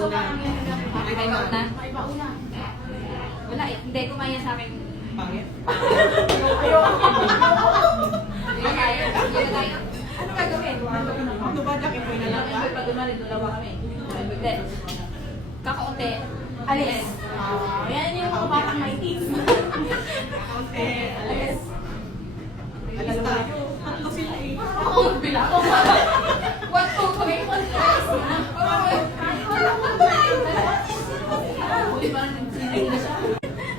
mauna. Ay, mauna. Wala eh. Hindi, kumaya sa akin. Pangit? Hindi tayo. Ano gagawin? Ano ba? Laki po na lang ba? Pag umali, dalawa kami. Hindi. Kakaunti. Alis. Yan yung mga batang may teeth. Kaunti. Alis. Alis tayo. Tatlo sila eh. Ako bilang. 1, 2, 3, 4, 5.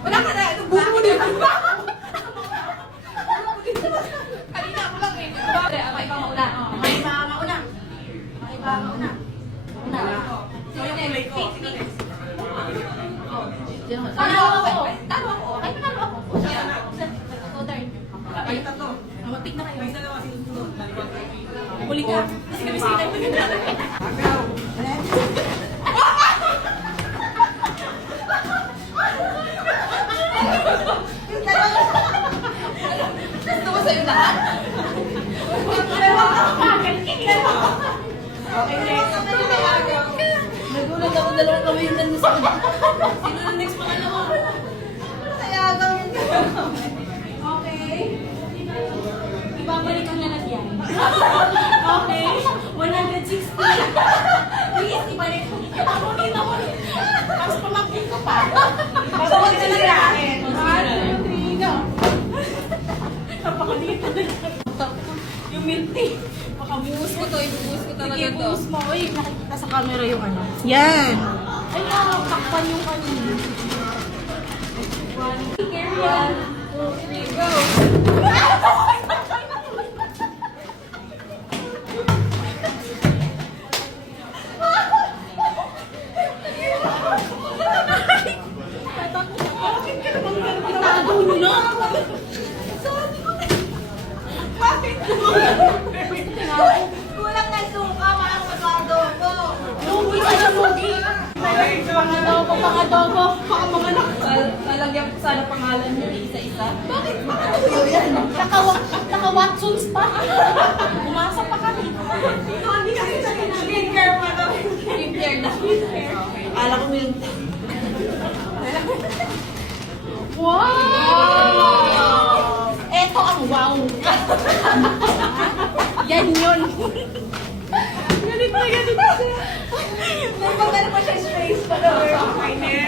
Wala ka na. Buko mo din. Kanina mo lang eh. Ako ikaw mauna. May iba mauna. May iba mauna. Sino na yung fake fake? Talo ako. Talo ako. Ay, panalo ako. Turn. Ay, tatlo. Matik na kayo. May dalawa sinusunod. Huli ka. Kasi kami sila yung Agaw. Gusto mo sa'yo lahat? Okay, next. Nagulat ako dalawang kamay yung ganda sa kanya. Sino na next pangalawa? Kaya gawin ko. Okay. Ibabalik ang lalagyan. Okay. 160. Please, ibalik ko. Ako din ako. Tapos pamangkin ko pa. Pagod na lang akin. 1, 2, 3, go. Napakaliit na yung minty. Buhos ko to, ibubuhos ko talaga Sige, to. buhos mo. Uy, nakikita sa camera yung ano. Yan. Ay, nakakakpan yung kanina. 1, 2, 3, go. Kulang ng suka, walang mag-adobo. Lugi sa lugi. Pang-adobo, pang-adobo. Pang-amanok. Lalagyan ko sana pangalan niyo isa-isa. Bakit pang-adobo yan? Naka-Watsons pa. Umasa pa kami. Hindi kasi sa skincare pa daw. Skincare na. Akala ko yung... Wow! Eto ang wow. Yan yun. Ganit na ganit siya. May pagkano pa siya space pa daw. Okay, next.